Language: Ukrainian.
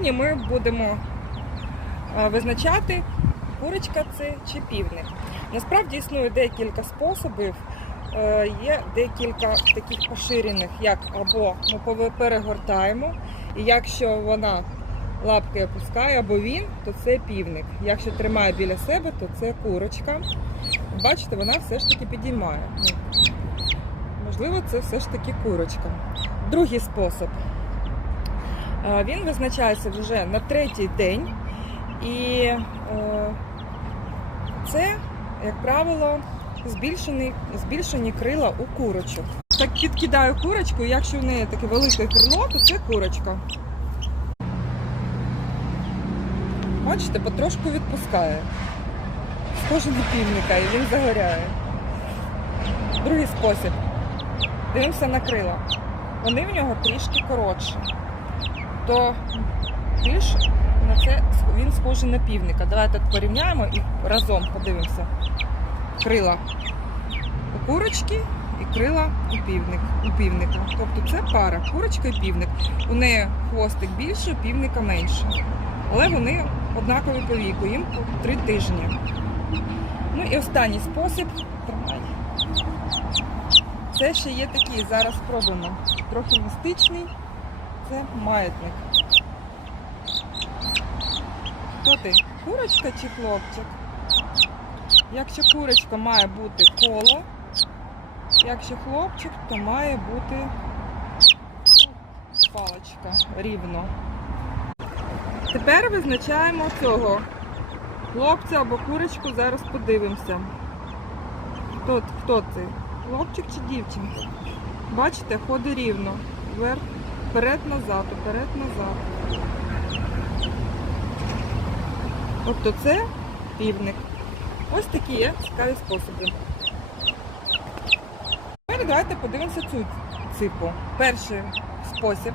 Сьогодні ми будемо е, визначати, курочка це чи півник. Насправді існує декілька способів. Е, Є декілька таких поширених, як або ми перегортаємо, і якщо вона лапки опускає, або він, то це півник. Якщо тримає біля себе, то це курочка. Бачите, вона все ж таки підіймає. Можливо, це все ж таки курочка. Другий спосіб. Е, Він визначається вже на третій день, і е, це, як правило, збільшені, збільшені крила у курочок. Так підкидаю курочку, і якщо в неї таке велике крило, то це курочка. Бачите, потрошку відпускає. Схоже на півника, і він загоряє. Другий спосіб. Дивимося на крила. Вони в нього трішки коротші. То більш на це він схожий на півника. Давайте порівняємо і разом подивимося. Крила у курочки і крила у, півник, у півника. Тобто це пара, курочка і півник. У неї хвостик більше, півника менше. Але вони однакові по віку, їм три тижні. Ну і останній спосіб. Це ще є такий, зараз спробуємо. Трохи містичний. Це маятник. Хто ти? Курочка чи хлопчик? Якщо курочка має бути коло, якщо хлопчик, то має бути паличка рівно. Тепер визначаємо цього хлопця або курочку, зараз подивимося. Хто, хто це? Хлопчик чи дівчинка? Бачите, ходить рівно. Вверх, вперед-назад, вперед-назад. Тобто це півник. Ось такі є цікаві способи. Тепер давайте подивимося цю ципу. Перший спосіб